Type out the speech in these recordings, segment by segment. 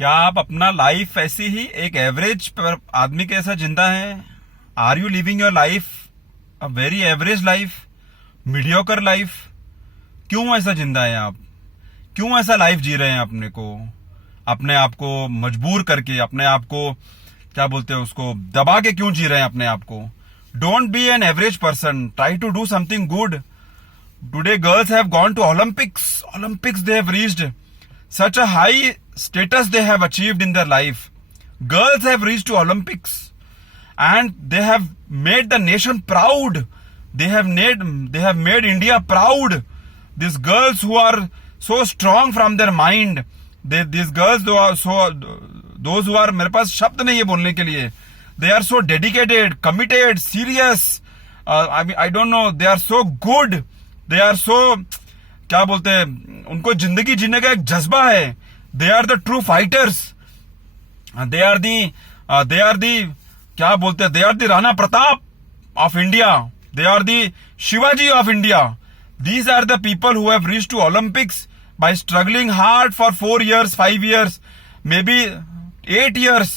क्या आप अपना लाइफ ऐसी ही एक एवरेज आदमी के ऐसा जिंदा है? Are you living your life a very average life, mediocre life? क्यों ऐसा जिंदा है आप? क्यों ऐसा लाइफ जी रहे हैं अपने आप को मजबूर करके, अपने आप को क्या बोलते हैं उसको दबा के क्यों जी रहे हैं अपने आप को? Don't be an average person, try to do something good. Today girls have gone to Olympics. They have reached such a high status they have achieved in their life. Girls have reached to Olympics and they have made the nation proud. They have made India proud. These girls who are so strong from their mind. These girls those who are, मेरे पास शब्द नहीं है बोलने के लिए. They are so dedicated, committed, serious. I don't know. They are so good. They are so क्या बोलते हैं, उनको जिंदगी जीने का एक जज्बा है. They are the true fighters. They are the क्या बोलते हैं, they are the Rana Pratap of India. They are the Shivaji of India. These are the people who have reached to Olympics by struggling hard for 4 years, 5 years, maybe 8 years,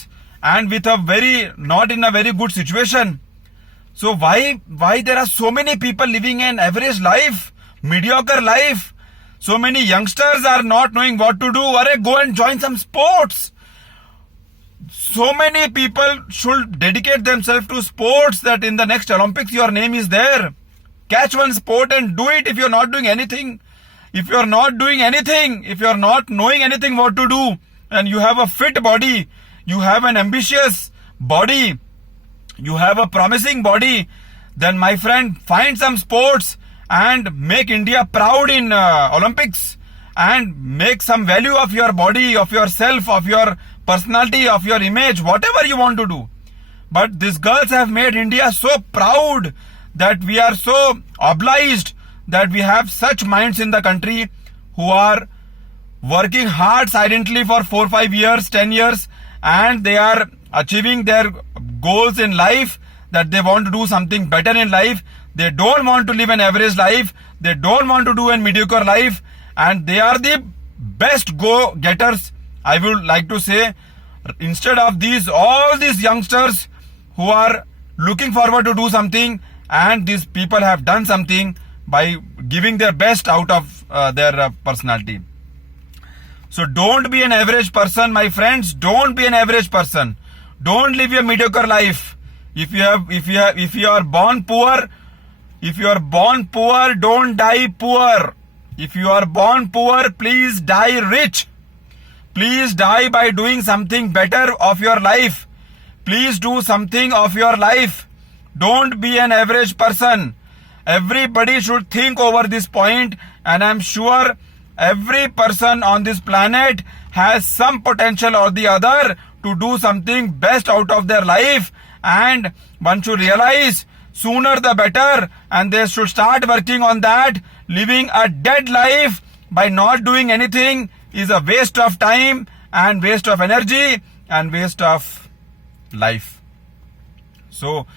and with a not in a very good situation. So why there are so many people living an average life, mediocre life? So many youngsters are not knowing what to do. Arey, go and join some sports. So many people should dedicate themselves to sports that in the next Olympics your name is there. Catch one sport and do it if you're not doing anything. If you're not doing anything, if you're not knowing anything what to do, and you have a fit body, you have an ambitious body, you have a promising body, then my friend, find some sports and make India proud in Olympics, and make some value of your body, of yourself, of your personality, of your image, whatever you want to do. But these girls have made India so proud that we are so obliged that we have such minds in the country who are working hard silently for 4, 5 years, 10 years, and they are achieving their goals in life, that they want to do something better in life. They don't want to live an average life. They don't want to do a mediocre life, and they are the best go-getters, I would like to say. Instead of all these youngsters who are looking forward to do something, and these people have done something by giving their best out of their personality. So don't be an average person, my friends. Don't be an average person. Don't live a mediocre life. If you are born poor, don't die poor. If you are born poor, please die rich. Please die by doing something better of your life. Please do something of your life. Don't be an average person. Everybody should think over this point, and I'm sure every person on this planet has some potential or the other to do something best out of their life, and one should realize sooner the better, and they should start working on that. Living a dead life by not doing anything is a waste of time and waste of energy and waste of life. So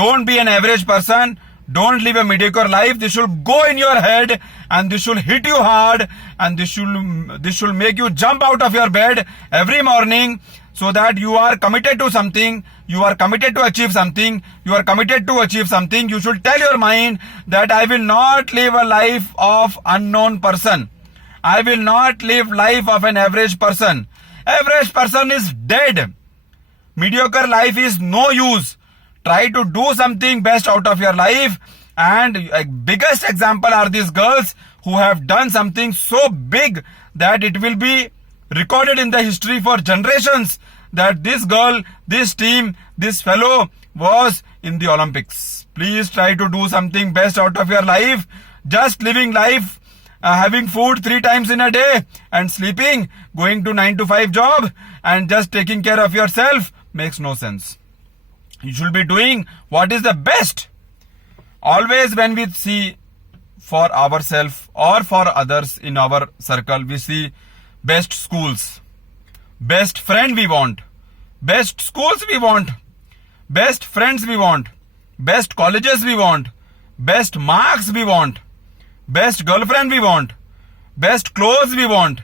don't be an average person. Don't live a mediocre life. This should go in your head, and this should hit you hard, and this should make you jump out of your bed every morning, so that you are committed to something, you are committed to achieve something, you are committed to achieve something. You should tell your mind that I will not live a life of unknown person. I will not live life of an average person. Average person is dead. Mediocre life is no use. Try to do something best out of your life. And biggest example are these girls who have done something so big that it will be recorded in the history for generations, that this girl, this team, this fellow was in the Olympics. Please try to do something best out of your life. Just living life, having food 3 times in a day and sleeping, going to 9 to 5 job and just taking care of yourself makes no sense. You should be doing what is the best. Always when we see for ourselves or for others in our circle, we see best schools, best friend we want, best schools we want, best friends we want, best colleges we want, best marks we want, best girlfriend we want, best clothes we want,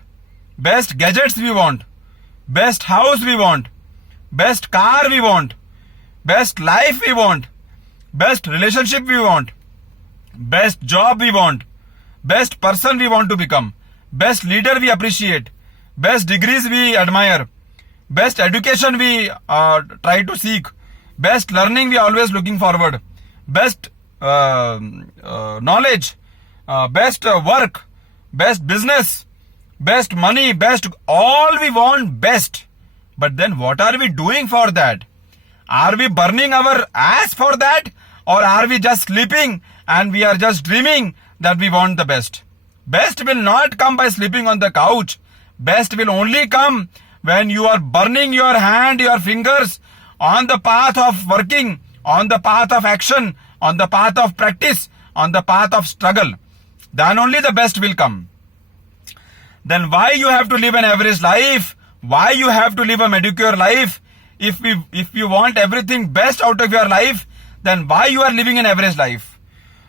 best gadgets we want, Best house we want. Best car we want. Best life we want. Best relationship we want. Best job we want. Best person we want to become. Best leader we appreciate. Best degrees we admire. Best education we try to seek. Best learning we always looking forward. Best knowledge. Best work. Best business. Best money. Best, all we want best. But then what are we doing for that? Are we burning our ass for that? Or are we just sleeping and we are just dreaming that we want the best? Best will not come by sleeping on the couch. Best will only come when you are burning your hand, your fingers on the path of working, on the path of action, on the path of practice, on the path of struggle. Then only the best will come. Then why you have to live an average life? Why you have to live a mediocre life? If you want everything best out of your life, then why you are living an average life?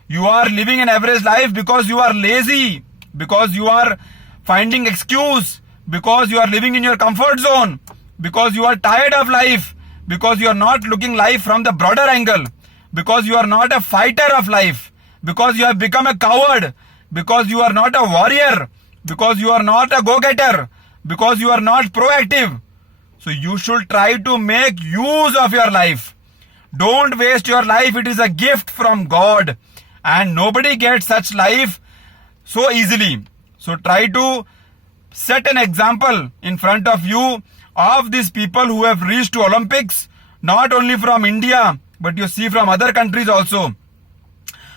You are living an average life because you are lazy, because you are finding excuse, because you are living in your comfort zone, because you are tired of life, because you are not looking life from the broader angle, because you are not a fighter of life, because you have become a coward, because you are not a warrior, because you are not a go-getter, because you are not proactive. So you should try to make use of your life. Don't waste your life. It is a gift from God. And nobody gets such life so easily. So try to set an example in front of you of these people who have reached to Olympics, not only from India, but you see from other countries also.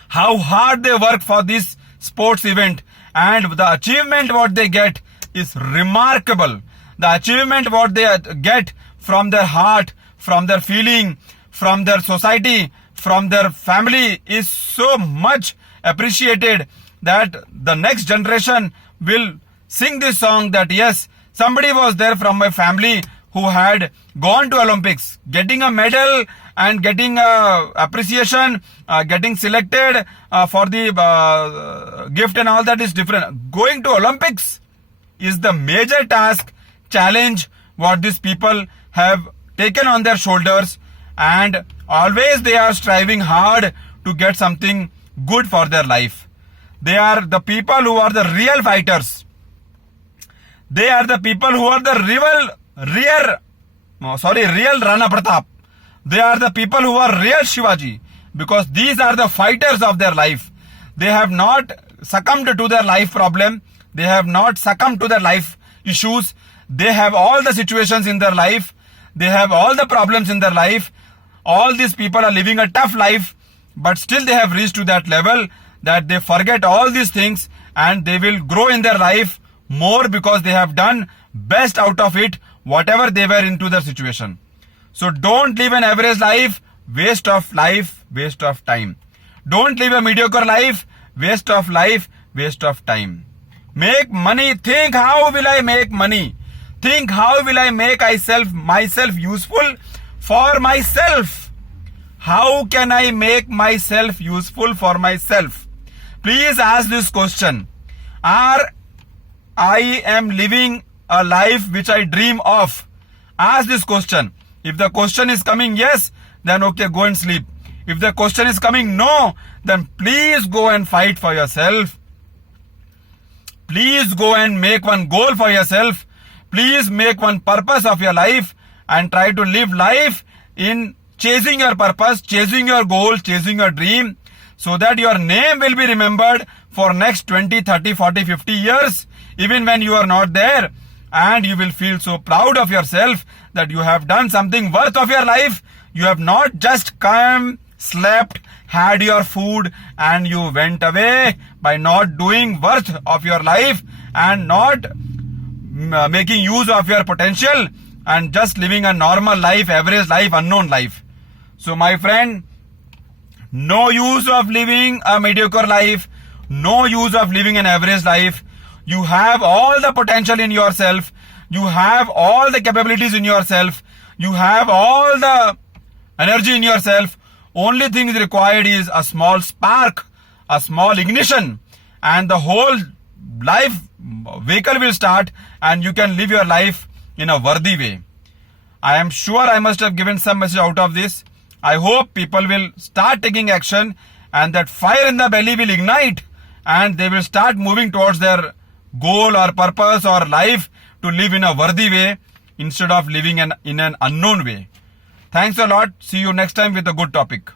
How hard they work for this sports event, and the achievement what they get is remarkable. The achievement what they get from their heart, from their feeling, from their society, from their family is so much appreciated that the next generation will sing this song that yes, somebody was there from my family who had gone to Olympics, getting a medal and getting appreciation, getting selected for the gift and all that is different. Going to Olympics is the major task, challenge what these people have taken on their shoulders, and always they are striving hard to get something good for their life. They are the people who are the real fighters. They are the people who are the real Rana Pratap. They are the people who are real Shivaji, because these are the fighters of their life. They have not succumbed to their life problem. They have not succumbed to their life issues. They have all the situations in their life. They have all the problems in their life. All these people are living a tough life, but still they have reached to that level that they forget all these things and they will grow in their life more because they have done best out of it, whatever they were into their situation. So don't live an average life, waste of life, waste of time. Don't live a mediocre life, waste of life, waste of time. Make money. Think, how will I make money? Think, how will I make myself useful for myself? How can I make myself useful for myself? Please ask this question. I am living a life which I dream of? Ask this question. If the question is coming yes, then okay, go and sleep. If the question is coming no, then please go and fight for yourself. Please go and make one goal for yourself. Please make one purpose of your life and try to live life in chasing your purpose, chasing your goal, chasing your dream, so that your name will be remembered for next 20, 30, 40, 50 years, even when you are not there. And you will feel so proud of yourself that you have done something worth of your life. You have not just come, slept, had your food, and you went away by not doing worth of your life and not making use of your potential and just living a normal life, average life, unknown life. So my friend, no use of living a mediocre life, no use of living an average life. You have all the potential in yourself. You have all the capabilities in yourself. You have all the energy in yourself. Only thing is required is a small spark, a small ignition, and the whole life vehicle will start and you can live your life in a worthy way. I am sure I must have given some message out of this. I hope people will start taking action and that fire in the belly will ignite and they will start moving towards their goal or purpose or life to live in a worthy way instead of living in an unknown way. Thanks a lot. See you next time with a good topic.